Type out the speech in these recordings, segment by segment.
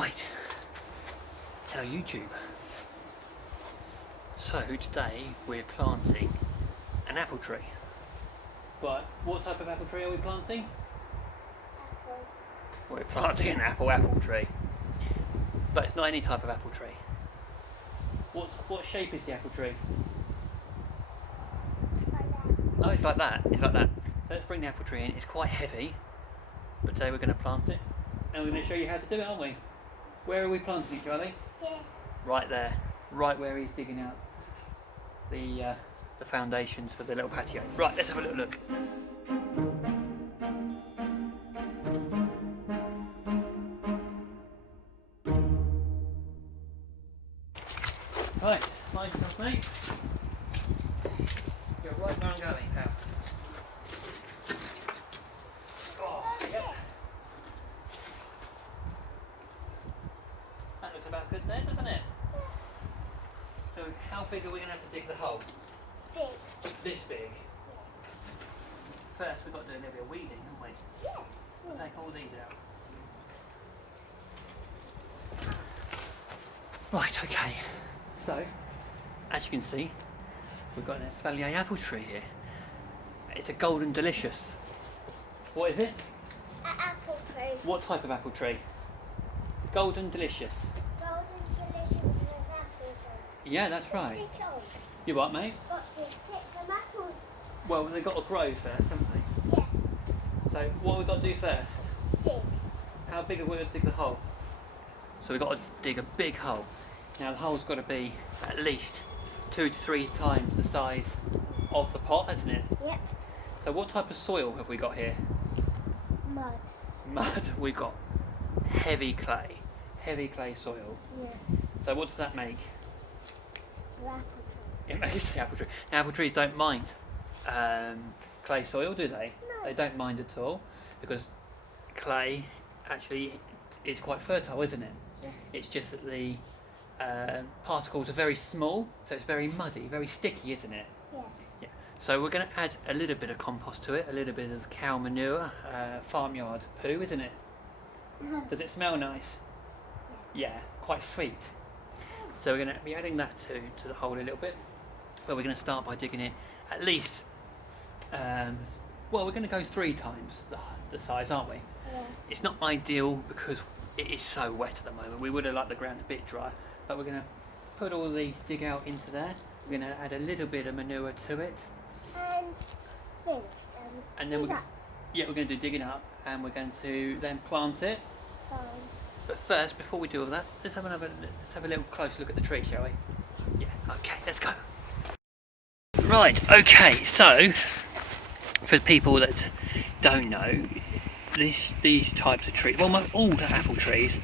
Right, hello YouTube. So today we're planting an apple tree. But what type of apple tree are we planting? Apple. We're planting an apple tree. But it's not any type of apple tree. What shape is the apple tree? Like that. Oh, it's like that. It's like that. So let's bring the apple tree in. It's quite heavy, but today we're going to plant it, and we're going to show you how to do it, aren't we? Where are we planting it, Charlie? Here. Right there, right where he's digging out the foundations for the little patio. Right, let's have a little look. Right, nice enough, mate. You're right where I'm going, pal. Oh, yep. That looks about good there, doesn't it? So how big are we going to have to dig the hole? Big. This big? First we've got to do a little bit of weeding, haven't we? Yeah. We'll take all these out. Right, okay. So, as you can see, we've got an ESPALIER apple tree here. It's a golden delicious. What is it? An apple tree. What type of apple tree? Golden delicious. Golden delicious and an apple tree. Yeah, that's right. Pick on. You what, mate? Got to pick some apples. Well, they've got to grow first, haven't they? Yeah. So, what have we got to do first? Dig. How big are we going to dig the hole? So we've got to dig a big hole. Now the hole's got to be at least 2 to 3 times the size of the pot, hasn't it? Yep. So what type of soil have we got here? Mud. Mud. We've got heavy clay soil. Yeah. So what does that make? The apple tree. It makes the apple tree. Now apple trees don't mind clay soil, do they? No. They don't mind at all, because clay actually is quite fertile, isn't it? Yeah. It's just that the particles are very small, so it's very muddy, very sticky, isn't it? Yeah. Yeah. So we're going to add a little bit of compost to it, a little bit of cow manure, farmyard poo, isn't it? Does it smell nice? Yeah, quite sweet. So we're going to be adding that to the hole a little bit. But we're going to start by digging it at least, well, we're going to go 3 times the size, aren't we? Yeah. It's not ideal because it is so wet at the moment. We would have liked the ground a bit dry, but we're going to put all the dig out into there. We're going to add a little bit of manure to it, And finish. and then we're going to do digging up, and we're going to then plant it. But first, before we do all that, let's have a little close look at the tree, shall we? Yeah. Okay, let's go. Right. Okay. So, for people that don't know, these types of trees, well, all the apple trees,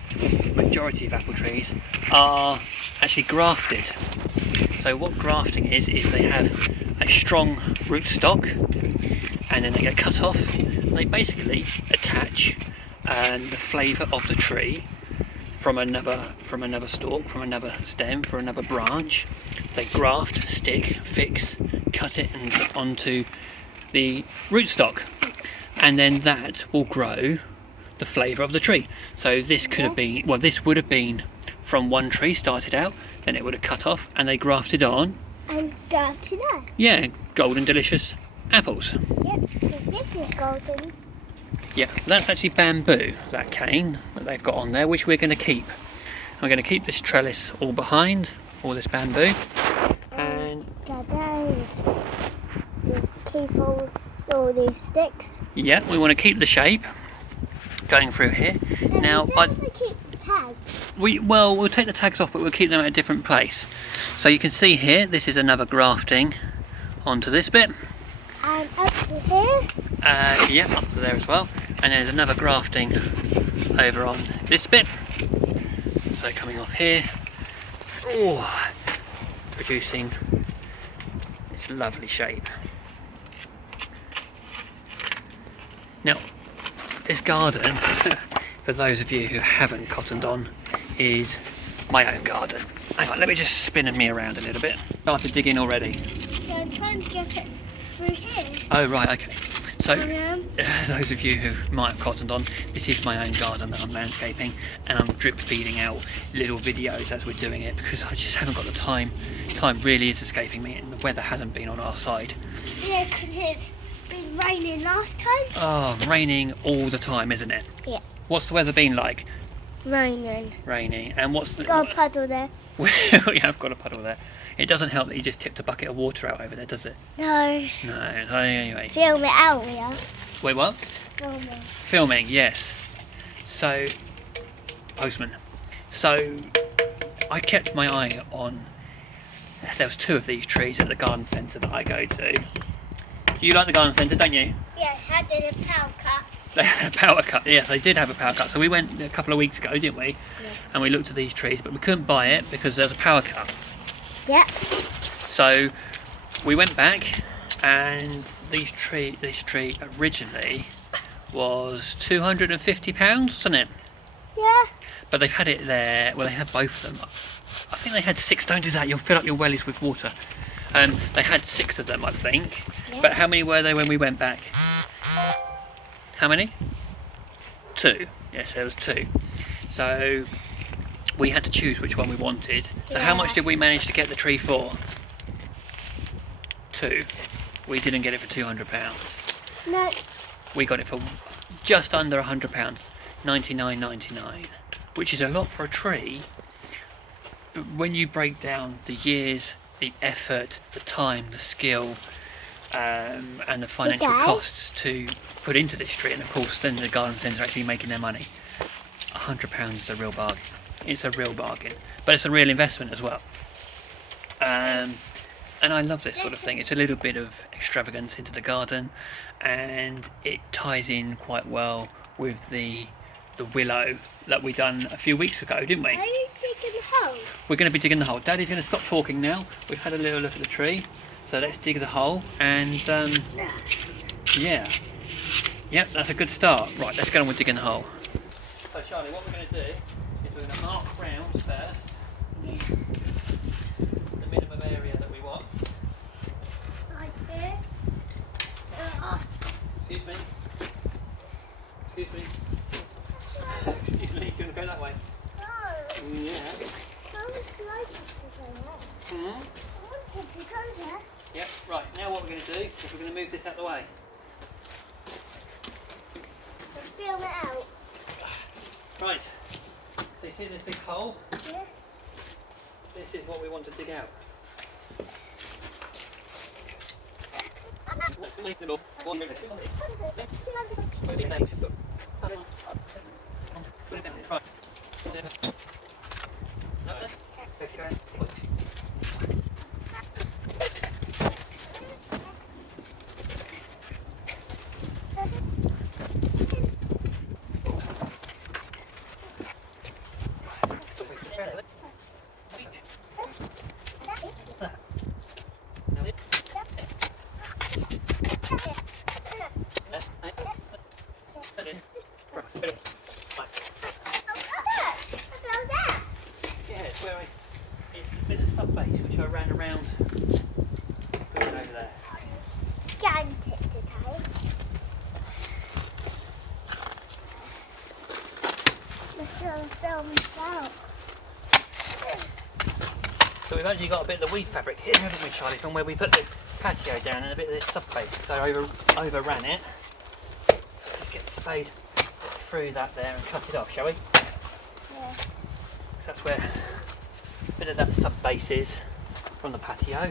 majority of apple trees, are actually grafted. So what grafting is they have a strong rootstock, and then they get cut off, and they basically attach the flavour of the tree from another stalk, from another stem, from another branch. They graft, stick, fix, cut it and onto the rootstock, and then that will grow the flavour of the tree. So this could have been, well, this would have been from one tree started out, then it would have cut off, and they grafted on. And grafted on. Yeah, golden delicious apples. Yep, because this is golden. Yeah, so that's actually bamboo, that cane that they've got on there, which we're going to keep. I'm going to keep this trellis all behind, all this bamboo, and Keep all these sticks. yeah, we want to keep the shape going through here. And Now, we don't have to keep the tags. we'll take the tags off, but we'll keep them at a different place. So you can see here, this is another grafting onto this bit. And up to here. Yeah, up to there as well. And there's another grafting over on this bit. So coming off here, oh, producing this lovely shape. Now, this garden, for those of you who haven't cottoned on, is my own garden. Hang on, let me just spin me around a little bit. Started digging already. So I'm trying to get it through here. Oh right, okay. So, those of you who might have cottoned on, this is my own garden that I'm landscaping, and I'm drip feeding out little videos as we're doing it because I just haven't got the time. Time really is escaping me, and the weather hasn't been on our side. Yeah, because it's been raining last time. Oh, raining all the time, isn't it? Yeah. What's the weather been like? Raining. Raining. And what's the... Got a puddle there. We have got a puddle there. It doesn't help that you just tipped a bucket of water out over there, does it? No. No. So anyway. Film it out, yeah. Wait, what? Filming. Filming, yes. So, postman. So, I kept my eye on... There was 2 of these trees at the garden centre that I go to. Do you like the garden centre, don't you? Yeah, I did a power cut. They had a power cut. Yes, they did have a power cut. So we went a couple of weeks ago, didn't we? Yeah. And we looked at these trees, but we couldn't buy it because there's a power cut. Yeah. So we went back, and this tree originally was £250, wasn't it? Yeah. But they've had it there. Well, they had both of them. I think they had 6. Don't do that. You'll fill up your wellies with water. They had 6 of them, I think. Yeah. But how many were there when we went back? How many? 2. Yes, there was 2. So we had to choose which one we wanted. So how much did we manage to get the tree for? 2. We didn't get it for £200. No. We got it for just under £100, $99.99, which is a lot for a tree. But when you break down the years, the effort, the time, the skill, and the financial costs to put into this tree, and of course then the garden centre actually making their money, £100 is a real bargain. It's a real bargain, but it's a real investment as well. And I love this sort of thing. It's a little bit of extravagance into the garden, and it ties in quite well with the willow that we done a few weeks ago, didn't we? Are you digging a hole? We're going to be digging the hole. Daddy's going to stop talking now. We've had a little look at the tree, so let's dig the hole. And yeah, yep, that's a good start. Right, let's get on with digging the hole. So Charlie, what we're going to do is we're going to mark round first the minimum area that we want. Like this. Excuse me. Excuse me. Excuse me. You want to go that way? No. Yeah. I was like to go there. Hmm. I wanted to go there. Yep. Right. Now what we're going to do is we're going to move this out of the way. Let's film it out. Right. So you see this big hole? Yes. This is what we want to dig out. Bit of sub base which I ran around putting over there. Gigantic today. Let's film this out. So we've actually got a bit of the weed fabric here, haven't we, Charlie, from where we put the patio down, and a bit of this sub base because I overran it. Let's get the spade through that there and cut it off, shall we? Yeah. That's where a bit of that sub base is from the patio.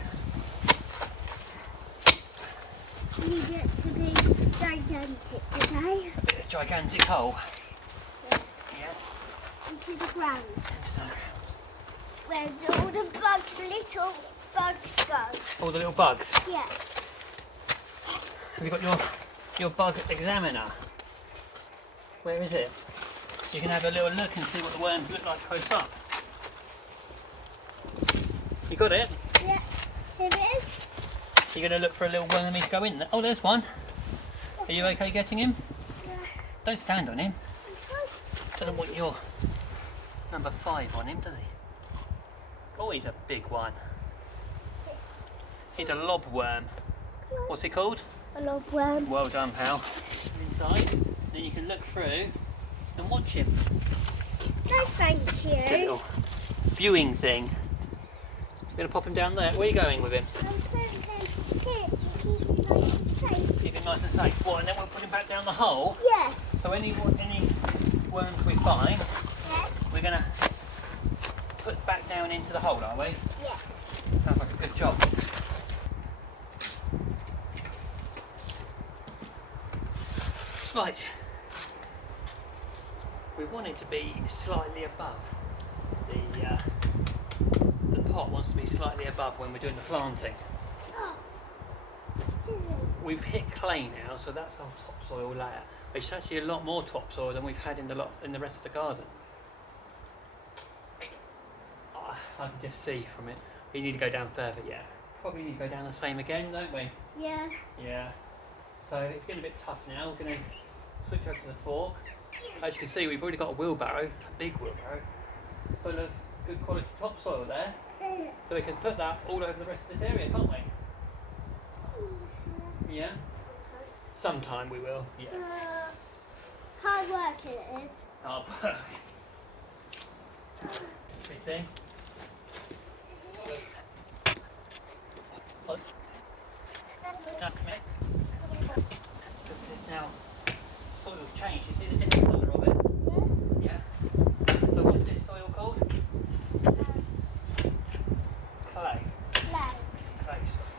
We need it to be gigantic today. A bit of gigantic hole. Yeah. Into the ground. Where all the bugs, little bugs go. All the little bugs. Yeah. Have you got your bug examiner? Where is it? You can have a little look and see what the worms look like close up. You got it? Yeah. Here it is. You're going to look for a little wormy to go in there. Oh, there's one. Are you okay getting him? Yeah. Don't stand on him. I'm fine. Doesn't want your number 5 on him, does he? Oh, he's a big one. He's a lobworm. What's he called? I love one. Well done, pal. Inside, then you can look through and watch him. No, thank It's a you. little viewing thing. You're going to pop him down there. Where are you going with him? I'm putting him here to keep him nice and safe. Keep him nice and safe. What, and then we'll put him back down the hole? Yes. So any worms we find, Yes. we're going to put back down into the hole, are we? Yes. Sounds like a good job. Right. We want it to be slightly above. The pot wants to be slightly above when we're doing the planting. Oh, still. We've hit clay now, so that's our topsoil layer. It's actually a lot more topsoil than we've had in the rest of the garden. I can just see from it. We need to go down further, yeah. Probably need to go down the same again, don't we? Yeah. Yeah. So it's getting a bit tough now. We're going to switch over to the fork. As you can see, we've already got a wheelbarrow, a big wheelbarrow, full of good quality topsoil there. So we can put that all over the rest of this area, can't we? Yeah? Sometime we will, yeah. Hard work it is. Oh, big thing. Now, soil's changed. You see the different colour of it? Yeah. So what's this soil called? Clay. Clay soil.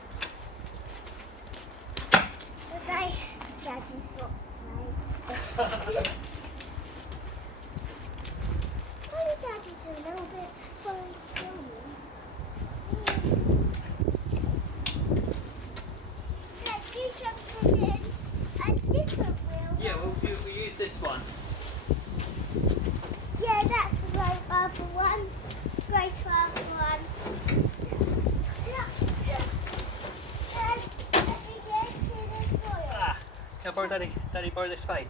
Today, Daddy's got clay. Oh, Daddy's a little bit funny. Dad, you can put in a different wheel. Yeah, we'll use this one. Yeah, that's the right other one. Great other one. Yeah. Dad, let me get to the soil. Ah, can I borrow Daddy borrow this spade?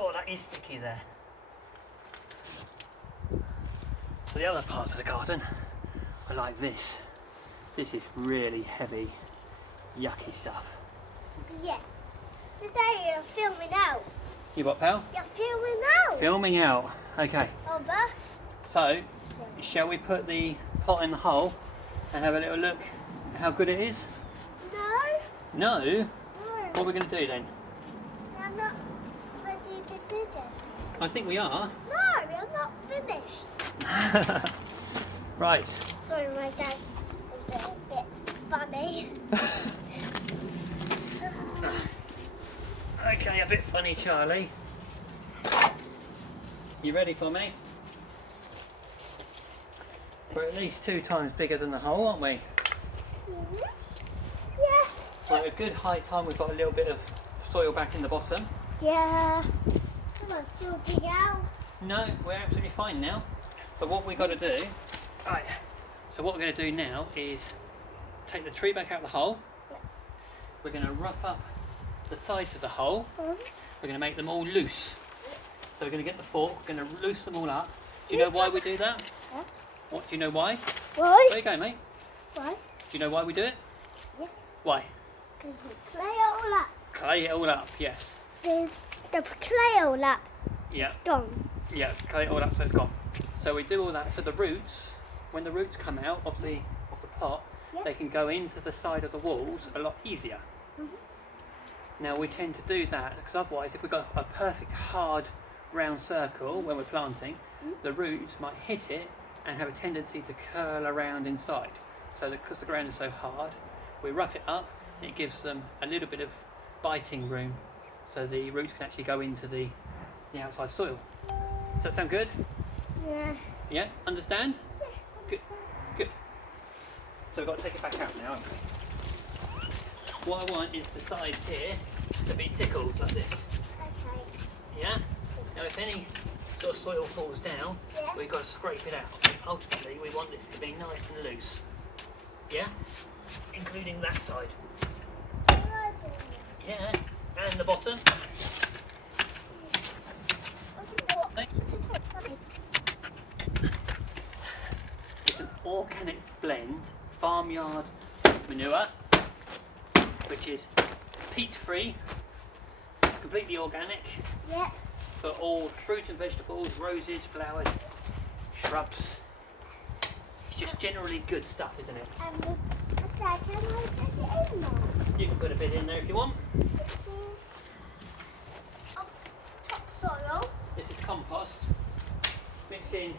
Oh, that is sticky there. So the other parts of the garden are like this. This is really heavy, yucky stuff. Yeah. Today you're filming out. You what, pal? You're filming out Filming out. Okay, of us. so shall we put the pot in the hole and have a little look at how good it is? No. No? No. What are we going to do then? I'm not ready to do this. I think we are. No, you're not finished. Right. Sorry, my dad is a bit funny. Okay, a bit funny, Charlie. You ready for me? We're at least 2 times bigger than the hole, aren't we? Yeah. We're at a good height time. We've got a little bit of soil back in the bottom. Yeah. Come on, still dig out. No, we're absolutely fine now. But what we've got to do, right, so what we're going to do now is take the tree back out of the hole. Yeah. We're going to rough up the sides of the hole. We're going to make them all loose. So we're going to get the fork, we're going to loose them all up. Do you know why we do that? Yeah. What, do you know why? Why? Where you going, mate? Why? Do you know why we do it? Yes. Why? Because we clay all up. Clay it all up, yes. The clay all up. Yeah. It's gone. Yeah, clay it all up so it's gone. So we do all that so the roots, when the roots come out of the pot, Yeah. they can go into the side of the walls a lot easier. Now we tend to do that because otherwise if we've got a perfect hard round circle when we're planting, the roots might hit it and have a tendency to curl around inside. So because the ground is so hard, we rough it up, it gives them a little bit of biting room so the roots can actually go into the outside soil. Does that sound good? Yeah. Yeah? Understand? Good. Good. So we've got to take it back out now, haven't we? What I want is the sides here to be tickled like this. Okay. Yeah? Now if any sort of soil falls down, Yeah. we've got to scrape it out. Ultimately we want this to be nice and loose. Yeah? Including that side. Yeah. And the bottom. It's an organic blend, farmyard manure, which is peat-free, completely organic, Yeah. for all fruit and vegetables, roses, flowers, shrubs. It's just generally good stuff, isn't it? Okay, can I put it in there? You can put a bit in there if you want. Oh, topsoil. This is compost mixed in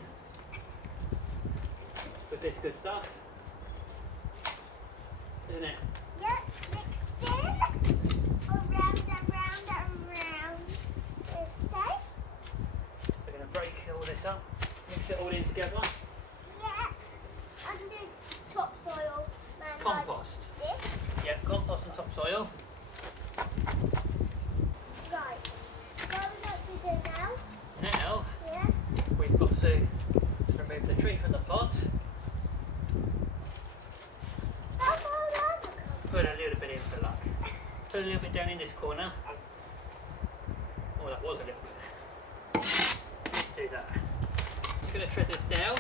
with this good stuff, isn't it? Yep, mixed in. Around. This way. We're going to break all this up, mix it all in together. Yeah. And do topsoil. Compost. Like this. Yeah, compost and topsoil. Right. What we got to do now? Now Yeah. we've got to remove the tree from the pot. Put a little bit in for luck. Put a little bit down in this corner. Oh, that was a little bit. Let's do that. Just going to tread this down.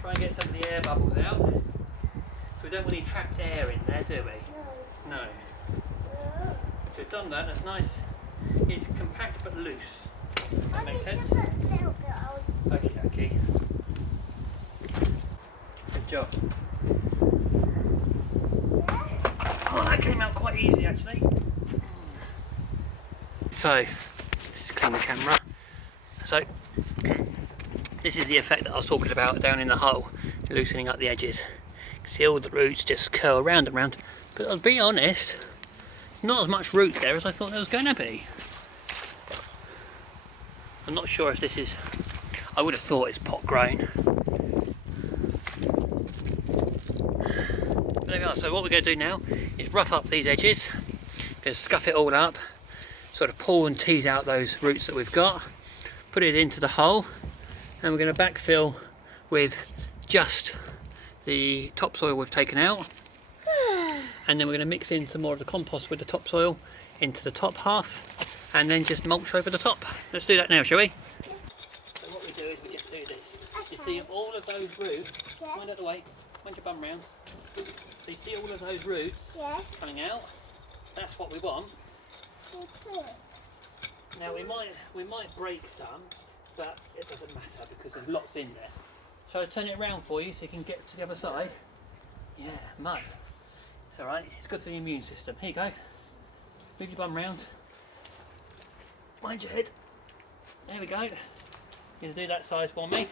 Try and get some of the air bubbles out. So we don't want any trapped air in there, do we? No. So we've done that. That's nice. It's compact but loose. That makes sense? Okay, okay. Good job. Oh, that came out quite easy actually. So, let's just clean the camera. So, this is the effect that I was talking about down in the hole, loosening up the edges. You can see all the roots just curl round and round. But I'll be honest, not as much root there as I thought there was going to be. I'm not sure if this is, I would have thought it's pot grown. But there we are. So what we're going to do now is rough up these edges, going to scuff it all up, sort of pull and tease out those roots that we've got, put it into the hole, and we're going to backfill with just the topsoil we've taken out, and then we're going to mix in some more of the compost with the topsoil into the top half, and then just mulch over the top. Let's do that now, shall we? So what we do is we just do this. You see all of those roots, mind out of the way, mind your bum round. So you see all of those roots coming out. That's what we want. Now we might break some, but it doesn't matter because there's lots in there. Shall I turn it around for you so you can get to the other side? Yeah, mud. It's alright, it's good for the immune system. Here you go. Move your bum round. Mind your head. There we go. You're going to do that size for me.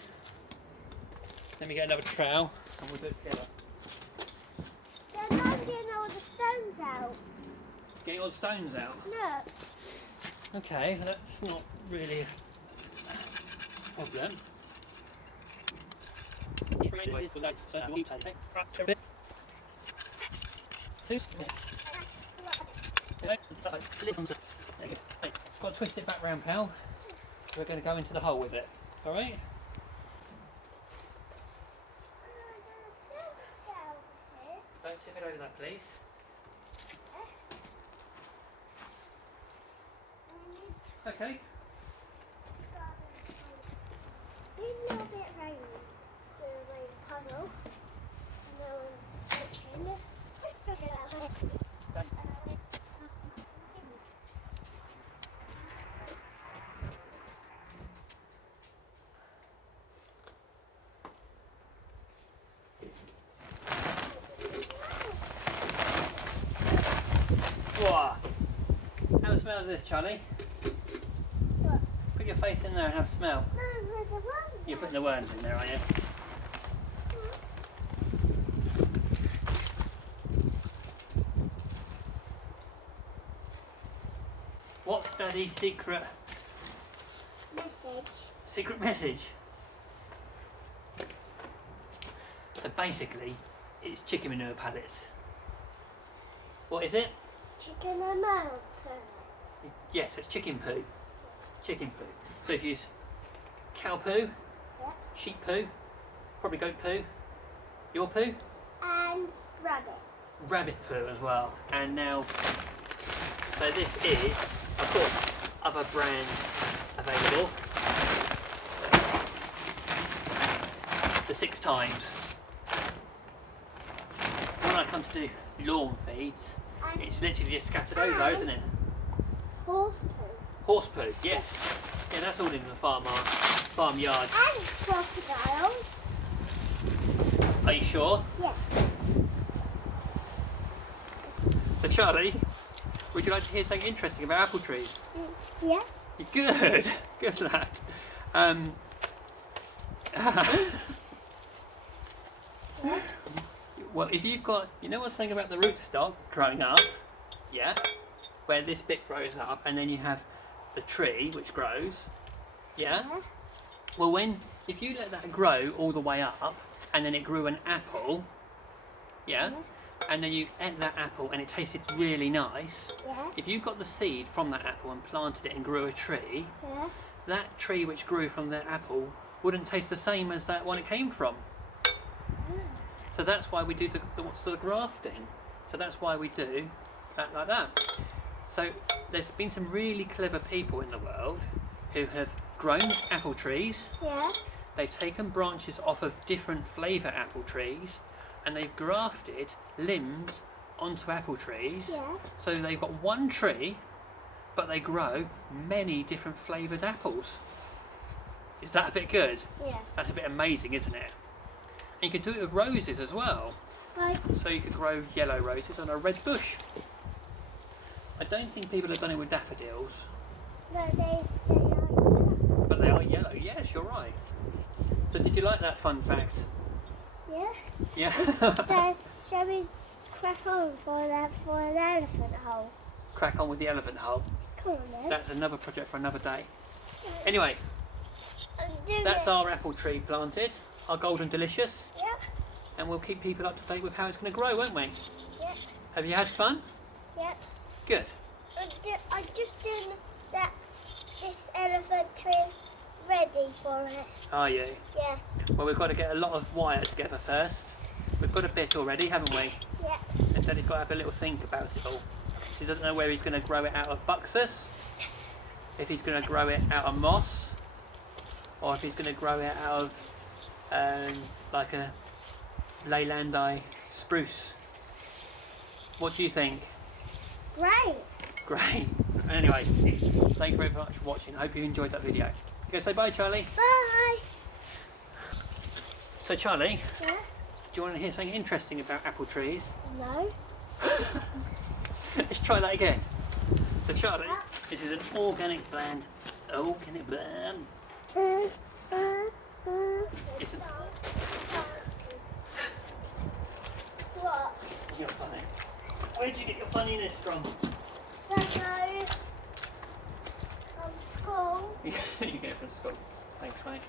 Let me get another trowel and we'll do it together. Then I'm getting all the stones out. Getting all the stones out? Look. Okay, that's not really a problem. Got to twist it back round, pal. We're going to go into the hole with it. Alright? Don't tip it over that, please. Okay. It's a little bit rainy. The rain puddle. No one's touching it. Whoa. Have a smell of this, Charlie. What? Put your face in there and have a smell. No, there's a worm. You're putting the worms in there, aren't you? What's Daddy's secret message? So basically, it's chicken manure pellets. What is it? Chicken and milk. Yes, it's chicken poo. Chicken poo. So if you use cow poo, sheep poo, probably goat poo, your poo, And rabbit. rabbit poo as well. And now, so this is, of course, other brands available. The 6 times. When I come to do lawn feeds, And it's literally just scattered over, isn't it? horse poo. Horse poo, yes. Yeah, that's all in the farmyard. And crocodiles. Are you sure? Yes. So Charlie, would you like to hear something interesting about apple trees? Yeah. Good, good lad. Well, if you've got, you know what's saying about the rootstock growing up, yeah, where this bit grows up, and then you have the tree which grows, yeah. Well, if you let that grow all the way up, and then it grew an apple, yeah, and then you ate that apple and it tasted really nice. Yeah. If you got the seed from that apple and planted it and grew a tree, Yeah. that tree which grew from that apple wouldn't taste the same as that one it came from. So that's why we do the grafting. So that's why we do that like that. So there's been some really clever people in the world who have grown apple trees. Yeah. They've taken branches off of different flavour apple trees and they've grafted limbs onto apple trees. Yeah. So they've got one tree, but they grow many different flavoured apples. Is that a bit good? Yeah. That's a bit amazing, isn't it? And you can do it with roses as well. Right. So you could grow yellow roses on a red bush. I don't think people have done it with daffodils, No, they are. but they are yellow. Yes, you're right. So did you like that fun fact? Yeah. Yeah. So, shall we crack on for an elephant hole? Crack on with the elephant hole. Come on then. That's another project for another day. Anyway, Do that's it. our apple tree planted, our golden delicious, Yeah. and we'll keep people up to date with how it's going to grow, won't we? Yeah. Have you had fun? Yeah. Good. I just doing this elephant tree ready for it. Are you? Yeah. Well, we've got to get a lot of wire together first. We've got a bit already, haven't we? Yeah. And then he's got to have a little think about it all. He doesn't know where he's going to grow it out of buxus, if he's going to grow it out of moss, or if he's going to grow it out of like a Leylandi spruce. What do you think? Great. Great. Anyway, thank you very much for watching. I hope you enjoyed that video. Okay, say bye, Charlie. Bye. So, Charlie, Yeah. do you want to hear something interesting about apple trees? No. Let's try that again. So, Charlie, this is an organic blend. Organic blend. It's an... What? You're funny. Where did you get your funniness from? Don't know. From school. You get it from school. Thanks, mate.